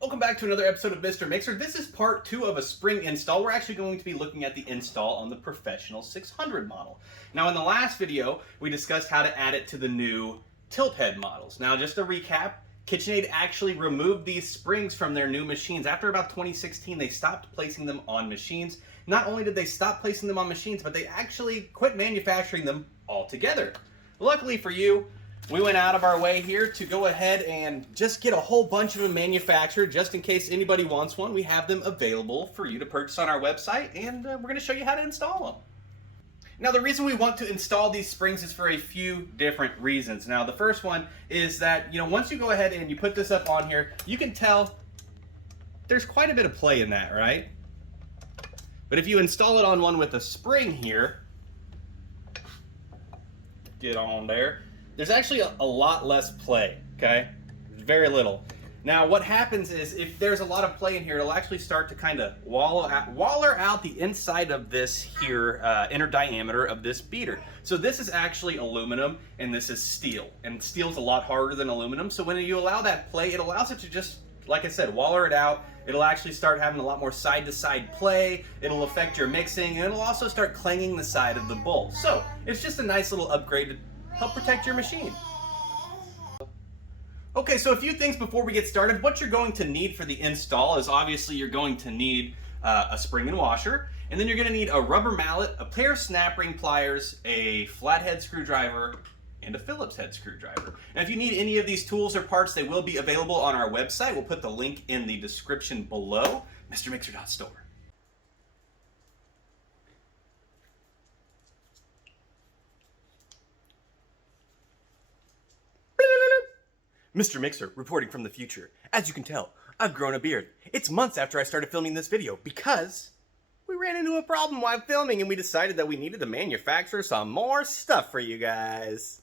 Welcome back to another episode of Mr. Mixer. This is part 2 of a spring install. We're actually going to be looking at the install on the Professional 600 model. Now in the last video, we discussed how to add it to the new tilt head models. Now just to recap, KitchenAid actually removed these springs from their new machines. After about 2016, they stopped placing them on machines. Not only did they stop placing them on machines, but they actually quit manufacturing them altogether. Luckily for you, we went out of our way here to go ahead and just get a whole bunch of them manufactured just in case anybody wants one. We have them available for you to purchase on our website, and we're going to show you how to install them. Now the reason we want to install these springs is for a few different reasons. Now the first one is that, once you go ahead and you put this up on here, you can tell there's quite a bit of play in that, right? But if you install it on one with a spring here, get on there, there's actually a lot less play, okay? Very little. Now what happens is if there's a lot of play in here, it'll actually start to kind of waller out the inside of this here inner diameter of this beater. So this is actually aluminum and this is steel. And steel's a lot harder than aluminum. So when you allow that play, it allows it to just, like I said, waller it out. It'll actually start having a lot more side-to-side play. It'll affect your mixing, and it'll also start clanging the side of the bowl. So it's just a nice little upgrade to help protect your machine. Okay, so a few things before we get started. What you're going to need for the install is obviously you're going to need a spring and washer, and then you're going to need a rubber mallet, a pair of snap ring pliers, a flathead screwdriver, and a Phillips head screwdriver. And if you need any of these tools or parts, they will be available on our website. We'll put the link in the description below, mrmixer.store. Mr. Mixer, reporting from the future. As you can tell, I've grown a beard. It's months after I started filming this video because we ran into a problem while filming and we decided that we needed to manufacture some more stuff for you guys.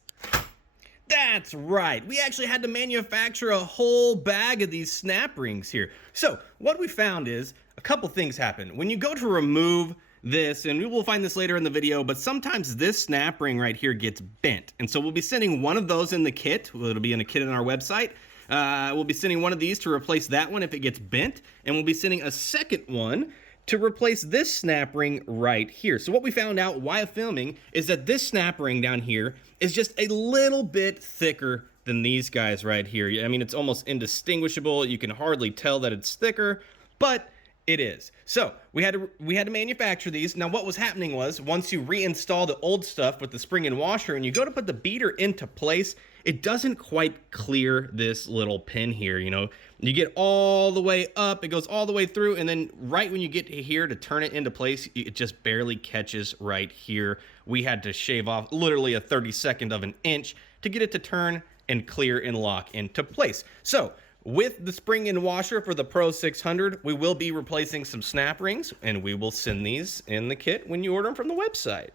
That's right. We actually had to manufacture a whole bag of these snap rings here. So what we found is a couple things happen. When you go to remove this, and we will find this later in the video, but sometimes this snap ring right here gets bent. And so we'll be sending one of those in the kit. Well, it'll be in a kit on our website. We'll be sending one of these to replace that one if it gets bent. And we'll be sending a second one to replace this snap ring right here. So what we found out while filming is that this snap ring down here is just a little bit thicker than these guys right here. I mean, it's almost indistinguishable. You can hardly tell that it's thicker, but it is. So we had to manufacture these. Now what was happening was once you reinstall the old stuff with the spring and washer and you go to put the beater into place, it doesn't quite clear this little pin here. You get all the way up, it goes all the way through, and then right when you get to here to turn it into place, it just barely catches right here. We had to shave off literally a 32nd of an inch to get it to turn and clear and lock into place. So with the spring and washer for the Pro 600, we will be replacing some snap rings, and we will send these in the kit when you order them from the website.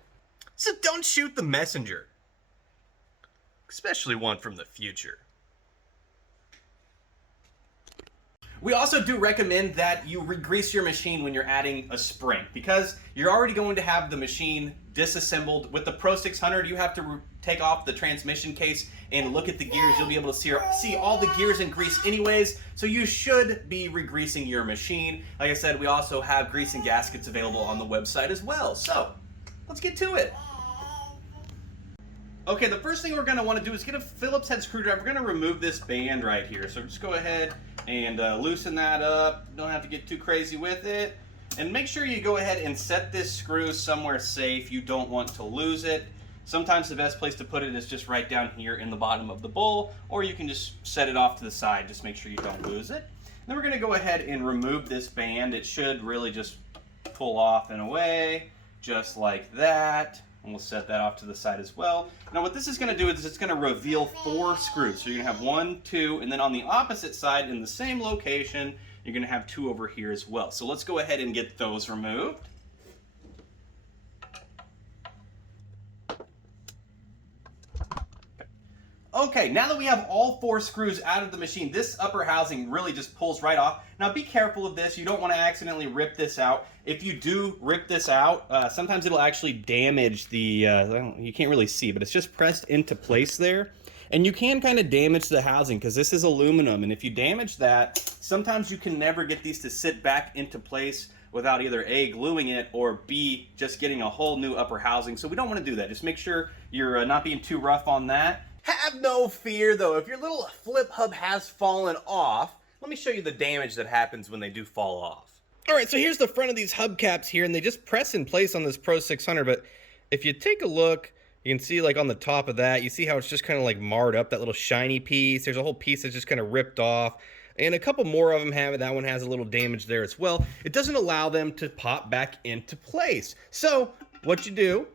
So don't shoot the messenger, especially one from the future. We also do recommend that you regrease your machine when you're adding a spring because you're already going to have the machine disassembled. With the Pro 600, you have to take off the transmission case and look at the gears. You'll be able to see all the gears and grease anyways, so you should be regreasing your machine. Like I said, we also have grease and gaskets available on the website as well. So let's get to it. Okay, the first thing we're going to want to do is get a Phillips head screwdriver. We're going to remove this band right here. So just go ahead and loosen that up. Don't have to get too crazy with it. And make sure you go ahead and set this screw somewhere safe. You don't want to lose it. Sometimes the best place to put it is just right down here in the bottom of the bowl, or you can just set it off to the side. Just make sure you don't lose it. Then we're going to go ahead and remove this band. It should really just pull off and away, just like that. And we'll set that off to the side as well. Now what this is going to do is it's going to reveal 4 screws. So you're going to have 1, 2, and then on the opposite side in the same location, you're going to have 2 over here as well. So let's go ahead and get those removed. Okay, now that we have all 4 screws out of the machine, this upper housing really just pulls right off. Now be careful of this. You don't want to accidentally rip this out. If you do rip this out, sometimes it'll actually damage the, you can't really see, but it's just pressed into place there. And you can kind of damage the housing because this is aluminum, and if you damage that, sometimes you can never get these to sit back into place without either A, gluing it, or B, just getting a whole new upper housing. So we don't want to do that. Just make sure you're not being too rough on that. Have no fear though, if your little flip hub has fallen off, let me show you the damage that happens when they do fall off. All right, so here's the front of these hubcaps here, and they just press in place on this Pro 600, but if you take a look, you can see like on the top of that, you see how it's just kind of like marred up, that little shiny piece. There's a whole piece that's just kind of ripped off. And a couple more of them have it. That one has a little damage there as well. It doesn't allow them to pop back into place. So what you do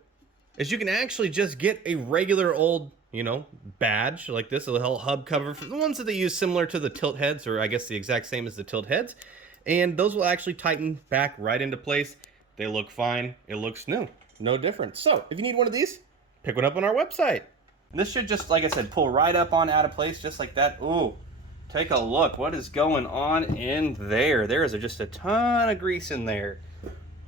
is you can actually just get a regular old, you know, badge like this, a little hub cover for the ones that they use similar to the tilt heads, or I guess the exact same as the tilt heads. And those will actually tighten back right into place. They look fine. It looks new. No difference. So if you need one of these, pick one up on our website. And this should just, like I said, pull right up on out of place just like that. Ooh. Take a look. What is going on in there? There is just a ton of grease in there.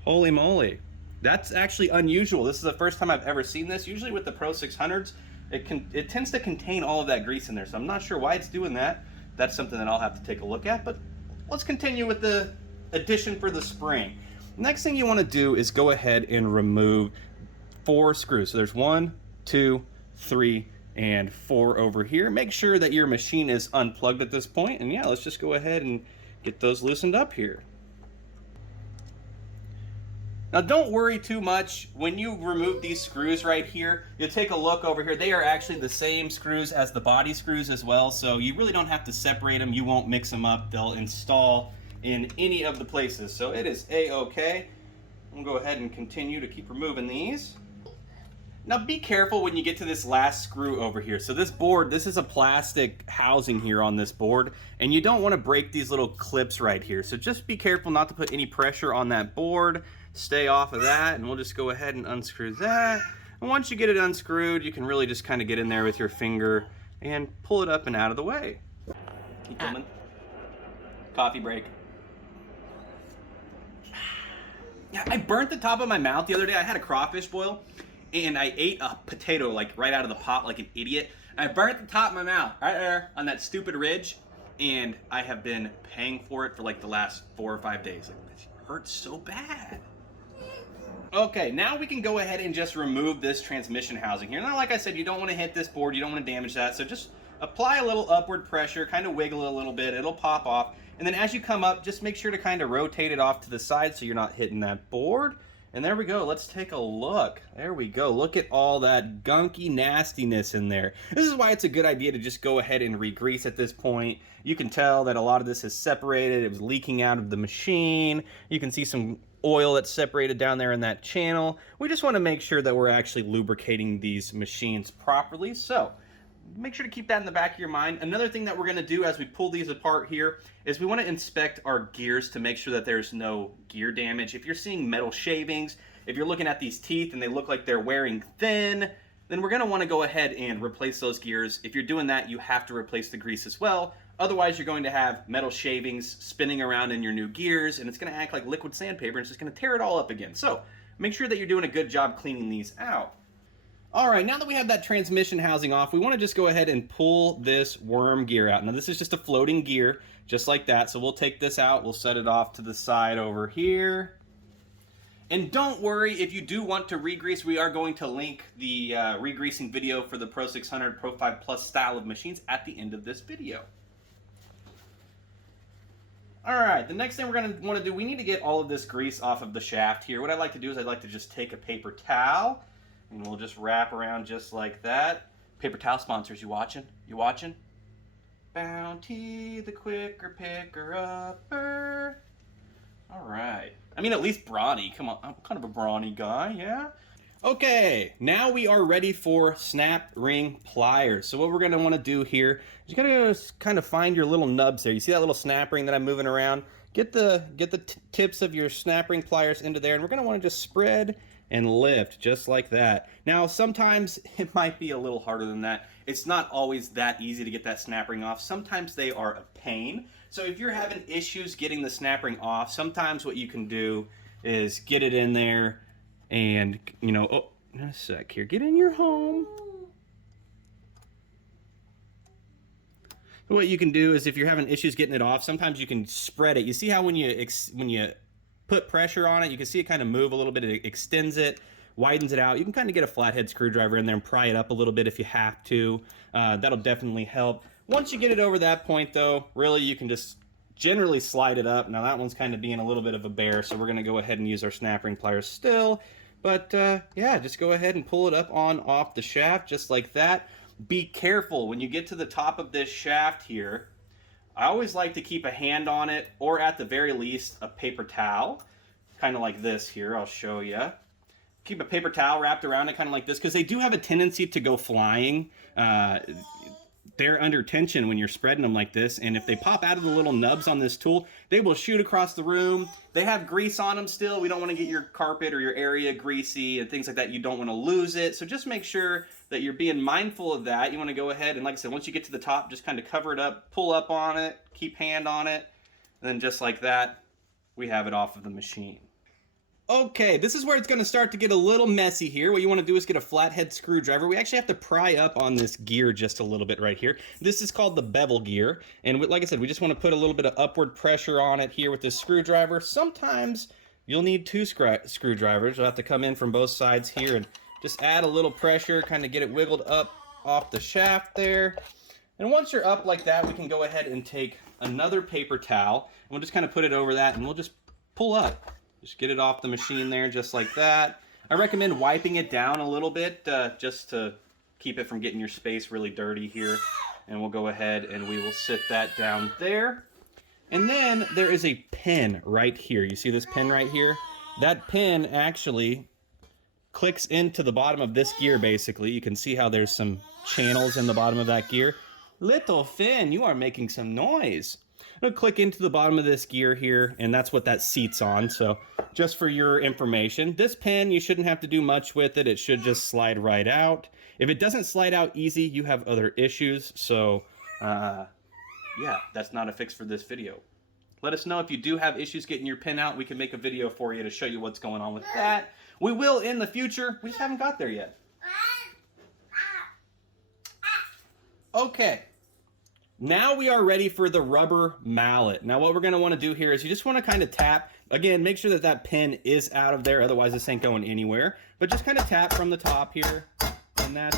Holy moly. That's actually unusual. This is the first time I've ever seen this. Usually with the Pro 600s, it tends to contain all of that grease in there. So I'm not sure why it's doing that. That's something that I'll have to take a look at. But let's continue with the addition for the spring. Next thing you want to do is go ahead and remove 4 screws. So there's 1, 2, 3, and 4 over here. Make sure that your machine is unplugged at this point, and yeah, let's just go ahead and get those loosened up here. Now don't worry too much when you remove these screws right here. You'll take a look over here. They are actually the same screws as the body screws as well, so you really don't have to separate them. You won't mix them up. They'll install in any of the places, so it is a-okay. I'm gonna go ahead and continue to keep removing these. Now be careful when you get to this last screw over here. So this board, this is a plastic housing here on this board, and you don't want to break these little clips right here. So just be careful not to put any pressure on that board. Stay off of that, and we'll just go ahead and unscrew that. And once you get it unscrewed, you can really just kind of get in there with your finger and pull it up and out of the way. Keep coming. Coffee break. Yeah, I burnt the top of my mouth the other day. I had a crawfish boil, and I ate a potato like right out of the pot like an idiot. And I burnt the top of my mouth right there on that stupid ridge, and I have been paying for it for like the last 4 or 5 days. Like, it hurts so bad. Okay, now we can go ahead and just remove this transmission housing here. Now, like I said, you don't want to hit this board, you don't want to damage that, so just apply a little upward pressure, kind of wiggle it a little bit, it'll pop off. And then as you come up, just make sure to kind of rotate it off to the side so you're not hitting that board. And there we go. Let's take a look. There we go. Look at all that gunky nastiness in there. This is why it's a good idea to just go ahead and regrease at this point. You can tell that a lot of this is separated. It was leaking out of the machine. You can see some oil that's separated down there in that channel. We just want to make sure that we're actually lubricating these machines properly. So make sure to keep that in the back of your mind. Another thing that we're going to do as we pull these apart here is we want to inspect our gears to make sure that there's no gear damage. If you're seeing metal shavings, if you're looking at these teeth and they look like they're wearing thin, then we're going to want to go ahead and replace those gears. If you're doing that, you have to replace the grease as well. Otherwise, you're going to have metal shavings spinning around in your new gears, and it's going to act like liquid sandpaper, and it's just going to tear it all up again. So make sure that you're doing a good job cleaning these out. All right, now that we have that transmission housing off, we want to just go ahead and pull this worm gear out. Now, this is just a floating gear, just like that. So we'll take this out. We'll set it off to the side over here. And don't worry, if you do want to regrease, we are going to link the regreasing video for the Pro 600, Pro 5 Plus style of machines at the end of this video. All right, the next thing we're going to want to do, we need to get all of this grease off of the shaft here. What I like to do is I like to just take a paper towel, and we'll just wrap around just like that. Paper towel sponsors, you watching? You watching? Bounty, the quicker picker-upper. All right. I mean, at least brawny. Come on, I'm kind of a brawny guy, yeah? Okay, now we are ready for snap ring pliers. So what we're gonna wanna do here is you're gonna kind of find your little nubs there. You see that little snap ring that I'm moving around? Get the tips of your snap ring pliers into there, and we're gonna wanna just spread and lift just like that. Now, sometimes it might be a little harder than that. It's not always that easy to get that snap ring off. Sometimes they are a pain. So if you're having issues getting the snap ring off, sometimes what you can do is get it in there and, you know, oh, in a sec here, get in your home. What you can do is if you're having issues getting it off, sometimes you can spread it. You see how when you put pressure on it, you can see it kind of move a little bit. It extends it, widens it out. You can kind of get a flathead screwdriver in there and pry it up a little bit if you have to. That'll definitely help. Once you get it over that point, though, really you can just generally slide it up. Now that one's kind of being a little bit of a bear, so we're going to go ahead and use our snap ring pliers still. But yeah, just go ahead and pull it up on off the shaft just like that. Be careful when you get to the top of this shaft here. I always like to keep a hand on it, or at the very least a paper towel, kind of like this here. I'll show you. Keep a paper towel wrapped around it kind of like this, because they do have a tendency to go flying. They're under tension when you're spreading them like this, and if they pop out of the little nubs on this tool, they will shoot across the room. They have grease on them still. We don't want to get your carpet or your area greasy and things like that. You don't want to lose it, so just make sure that you're being mindful of that. You want to go ahead and, like I said, once you get to the top, just kind of cover it up, pull up on it, keep hand on it, and then just like that, we have it off of the machine. Okay, this is where it's going to start to get a little messy here. What you want to do is get a flathead screwdriver. We actually have to pry up on this gear just a little bit right here. This is called the bevel gear. And like I said, we just want to put a little bit of upward pressure on it here with this screwdriver. Sometimes you'll need two screwdrivers. You'll have to come in from both sides here and just add a little pressure, kind of get it wiggled up off the shaft there. And once you're up like that, we can go ahead and take another paper towel. And we'll just kind of put it over that and we'll just pull up. Just get it off the machine there, just like that. I recommend wiping it down a little bit, just to keep it from getting your space really dirty here. And we'll go ahead and we will sit that down there. And then there is a pin right here. You see this pin right here? That pin actually clicks into the bottom of this gear, basically. You can see how there's some channels in the bottom of that gear. Little Finn, you are making some noise. I'm going to click into the bottom of this gear here, and that's what that seats on. So just for your information, this pin, you shouldn't have to do much with it. It should just slide right out. If it doesn't slide out easy, you have other issues. So yeah, that's not a fix for this video. Let us know if you do have issues getting your pin out. We can make a video for you to show you what's going on with that. We will in the future. We just haven't got there yet. Okay. Now we are ready for the rubber mallet. Now what we're going to want to do here is you just want to kind of tap. Again, make sure that that pin is out of there, otherwise this ain't going anywhere. But just kind of tap from the top here, and that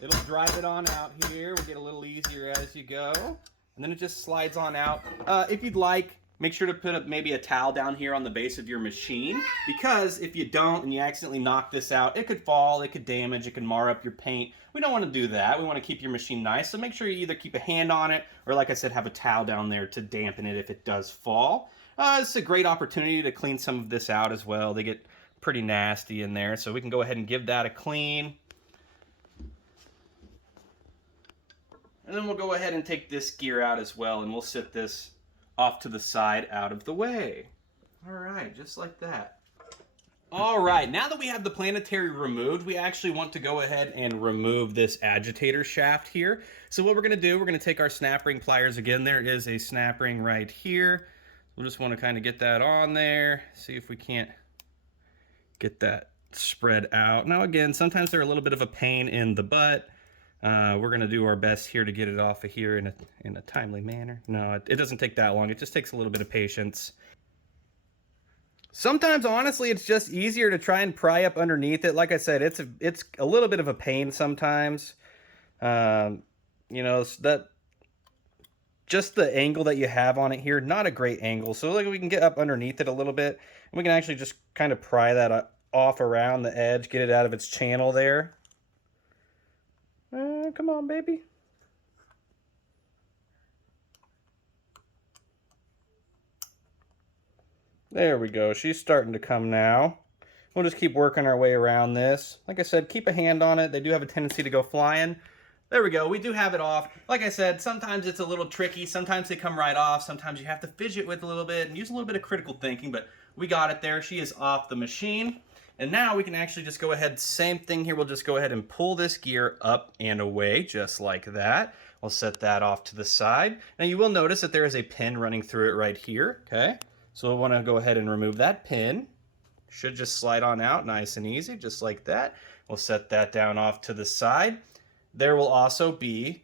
it'll drive it on out here. We'll get a little easier as you go. And then it just slides on out. If you'd like, make sure to put up maybe a towel down here on the base of your machine, because if you don't and you accidentally knock this out, it could fall, it could damage, it can mar up your paint. We don't want to do that. We want to keep your machine nice, so make sure you either keep a hand on it or, like I said, have a towel down there to dampen it if it does fall. It's a great opportunity to clean some of this out as well. They get pretty nasty in there, so we can go ahead and give that a clean. And then we'll go ahead and take this gear out as well, and we'll sit this off to the side out of the way. All right, just like that. All right, now that we have the planetary removed, we actually want to go ahead and remove this agitator shaft here. So what we're gonna do, we're gonna take our snap ring pliers again. There is a snap ring right here. We'll just wanna kind of get that on there, see if we can't get that spread out. Now again, sometimes they're a little bit of a pain in the butt. We're going to do our best here to get it off of here in a timely manner. No, it doesn't take that long. It just takes a little bit of patience. Sometimes, honestly, it's just easier to try and pry up underneath it. Like I said, it's a little bit of a pain sometimes. You know, just the angle that you have on it here, not a great angle. So like we can get up underneath it a little bit, and we can actually just kind of pry that off around the edge, get it out of its channel there. Come on, baby. There we go. She's starting to come now. We'll just keep working our way around this. Like I said, keep a hand on it. They do have a tendency to go flying. There we go. We do have it off. Like I said, sometimes it's a little tricky. Sometimes they come right off. Sometimes you have to fidget with a little bit and use a little bit of critical thinking, but we got it there. She is off the machine. And now we can actually just go ahead, same thing here, we'll just go ahead and pull this gear up and away, just like that. We'll set that off to the side. Now you will notice that there is a pin running through it right here, okay? So we'll want to go ahead and remove that pin. Should just slide on out nice and easy, just like that. We'll set that down off to the side. There will also be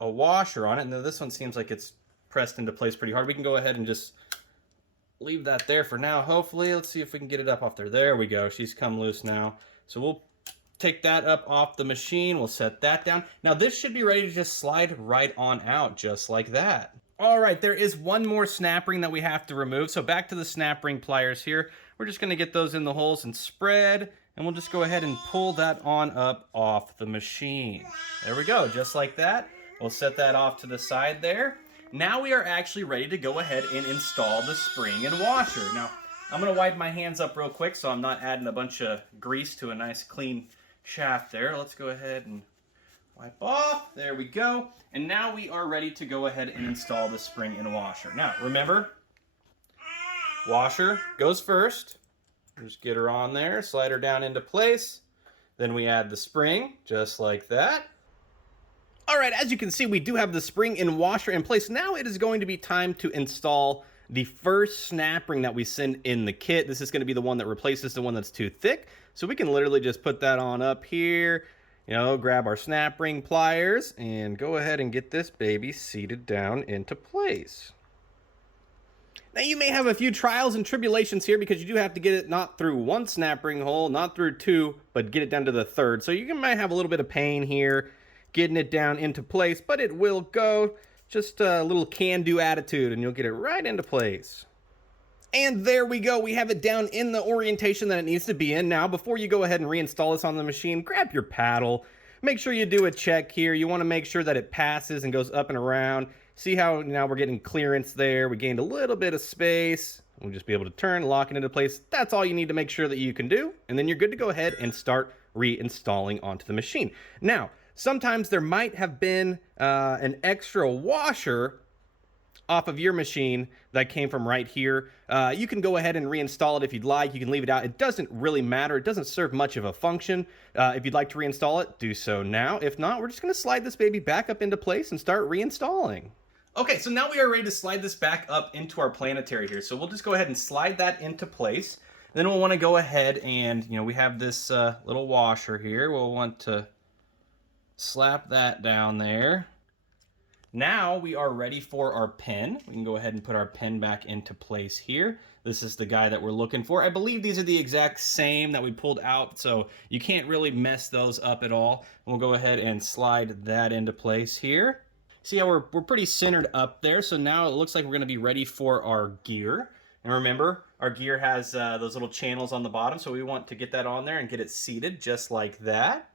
a washer on it. And this one seems like it's pressed into place pretty hard. We can go ahead and just leave that there for now. Hopefully, let's see if we can get it up off there. There we go. She's come loose now. So we'll take that up off the machine. We'll set that down. Now this should be ready to just slide right on out, just like that. All right, there is one more snap ring that we have to remove. So back to the snap ring pliers here. We're just gonna get those in the holes and spread, and we'll just go ahead and pull that on up off the machine. There we go, just like that. We'll set that off to the side there. Now we are actually ready to go ahead and install the spring and washer. Now, I'm gonna wipe my hands up real quick so I'm not adding a bunch of grease to a nice clean shaft there. Let's go ahead and wipe off. There we go. And now we are ready to go ahead and install the spring and washer. Now, remember, washer goes first. Just get her on there, slide her down into place. Then we add the spring, just like that. All right, as you can see, we do have the spring and washer in place. Now it is going to be time to install the first snap ring that we send in the kit. This is going to be the one that replaces the one that's too thick. So we can literally just put that on up here, you know, grab our snap ring pliers and go ahead and get this baby seated down into place. Now you may have a few trials and tribulations here because you do have to get it not through one snap ring hole, not through two, but get it down to the third. So you might have a little bit of pain here getting it down into place, but it will go. Just a little can-do attitude and you'll get it right into place. And there we go. We have it down in the orientation that it needs to be in. Now, before you go ahead and reinstall this on the machine, grab your paddle. Make sure you do a check here. You want to make sure that it passes and goes up and around. See how now we're getting clearance there. We gained a little bit of space. We'll just be able to turn, lock it into place. That's all you need to make sure that you can do. And then you're good to go ahead and start reinstalling onto the machine. Now, sometimes there might have been an extra washer off of your machine that came from right here. You can go ahead and reinstall it if you'd like. You can leave it out. It doesn't really matter. It doesn't serve much of a function. If you'd like to reinstall it, do so now. If not, we're just going to slide this baby back up into place and start reinstalling. Okay, so now we are ready to slide this back up into our planetary here. So we'll just go ahead and slide that into place. Then we'll want to go ahead and, you know, we have this little washer here. We'll want to slap that down there. Now we are ready for our pin. We can go ahead and put our pin back into place here. This is the guy that we're looking for. I believe these are the exact same that we pulled out, so you can't really mess those up at all. We'll go ahead and slide that into place here. See how we're pretty centered up there, so now it looks like we're gonna be ready for our gear. And remember, our gear has those little channels on the bottom, so we want to get that on there and get it seated just like that.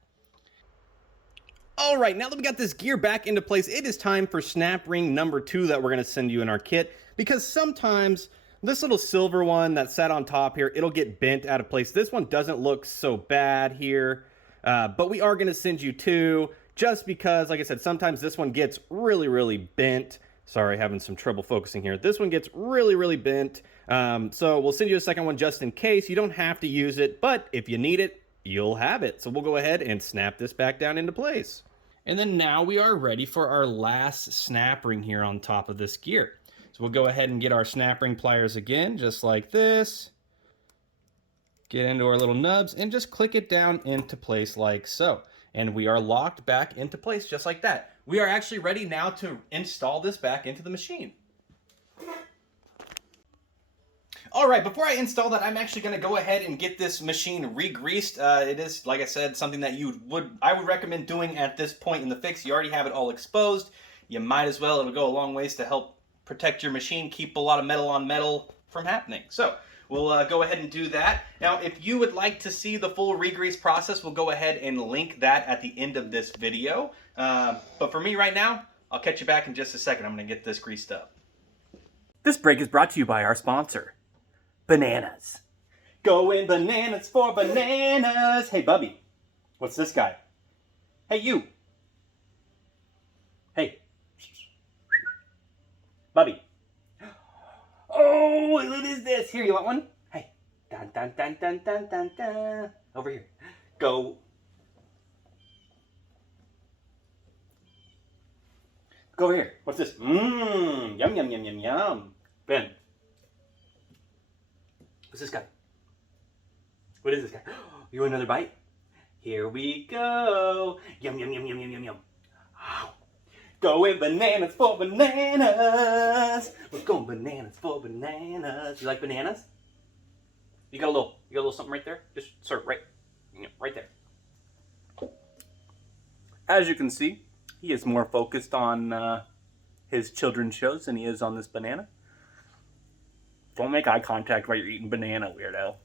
All right, now that we got this gear back into place, it is time for snap ring number 2 that we're gonna send you in our kit, because sometimes this little silver one that sat on top here, it'll get bent out of place. This one doesn't look so bad here, but we are gonna send you 2 just because, like I said, sometimes this one gets really bent. Sorry, having some trouble focusing here. This one gets really bent. So we'll send you a second one just in case. You don't have to use it, but if you need it, you'll have it. So we'll go ahead and snap this back down into place. And then now we are ready for our last snap ring here on top of this gear. So we'll go ahead and get our snap ring pliers again, just like this. Get into our little nubs and just click it down into place like so. And we are locked back into place just like that. We are actually ready now to install this back into the machine. All right, before I install that, I'm actually going to go ahead and get this machine re-greased. It is, like I said, something that I would recommend doing at this point in the fix. You already have it all exposed. You might as well. It'll go a long ways to help protect your machine, keep a lot of metal on metal from happening. So we'll go ahead and do that. Now, if you would like to see the full re-grease process, we'll go ahead and link that at the end of this video. But for me right now, I'll catch you back in just a second. I'm going to get this greased up. This break is brought to you by our sponsor, Bananas. Going bananas for bananas. Hey, Bubby. What's this guy? Hey, you. Hey. Bubby. Oh, what is this? Here, you want one? Hey. Dun, dun, dun, dun, dun, dun, dun. Over here. Go. Go over here. What's this? Mmm. Yum, yum, yum, yum, yum. Ben. What's this guy? What is this guy? You want another bite? Here we go. Yum, yum, yum, yum, yum, yum, yum. Going bananas for bananas. We're going bananas for bananas. You like bananas? You got a little something right there? Just sort of right there. As you can see, he is more focused on his children's shows than he is on this banana. Don't make eye contact while you're eating banana, weirdo.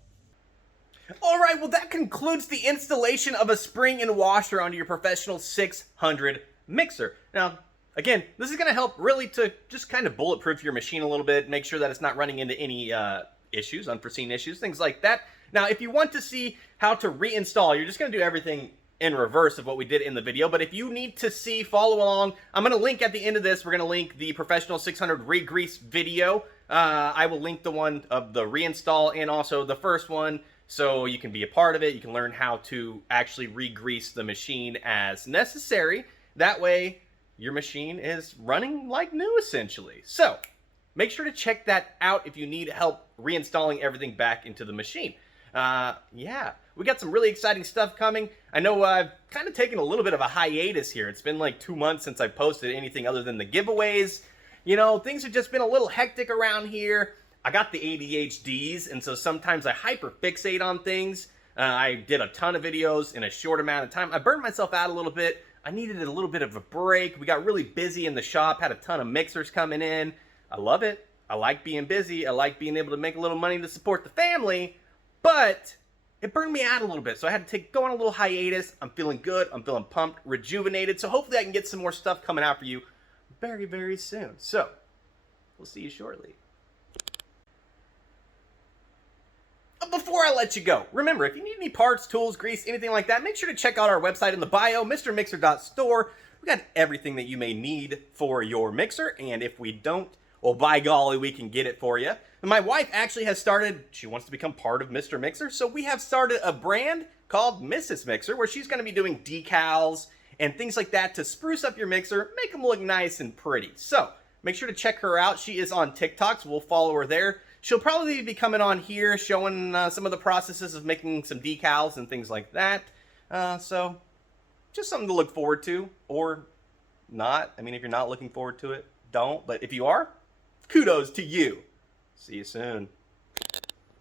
Alright, well that concludes the installation of a spring and washer onto your professional 600 mixer. Now, again, this is going to help really to just kind of bulletproof your machine a little bit, make sure that it's not running into any issues, unforeseen issues, things like that. Now, if you want to see how to reinstall, you're just going to do everything in reverse of what we did in the video, but if you need to see, follow along, I'm going to link at the end of this, we're going to link the Professional 600 Regrease video. I will link the one of the reinstall and also the first one, so you can be a part of it. You can learn how to actually re-grease the machine as necessary. That way, your machine is running like new, essentially. So, make sure to check that out if you need help reinstalling everything back into the machine. Yeah, we got some really exciting stuff coming. I know I've kind of taken a little bit of a hiatus here. It's been like 2 months since I posted anything other than the giveaways. You know, things have just been a little hectic around here. I got the ADHDs, and so sometimes I hyperfixate on things. I did a ton of videos in a short amount of time. I burned myself out a little bit. I needed a little bit of a break. We got really busy in the shop, had a ton of mixers coming in. I love it. I like being busy. I like being able to make a little money to support the family, but it burned me out a little bit, so I had to go on a little hiatus. I'm feeling good. I'm feeling pumped, rejuvenated, so hopefully I can get some more stuff coming out for you very, very soon. So, we'll see you shortly. Before I let you go, remember, if you need any parts, tools, grease, anything like that, make sure to check out our website in the bio, mrmixer.store. We got everything that you may need for your mixer, and if we don't, well, by golly, we can get it for you. And my wife actually has started, she wants to become part of Mr. Mixer, so we have started a brand called Mrs. Mixer, where she's going to be doing decals and things like that to spruce up your mixer, make them look nice and pretty. So, make sure to check her out. She is on TikTok, so we'll follow her there. She'll probably be coming on here showing some of the processes of making some decals and things like that. So, just something to look forward to, or not. I mean, if you're not looking forward to it, don't. But if you are, kudos to you. See you soon.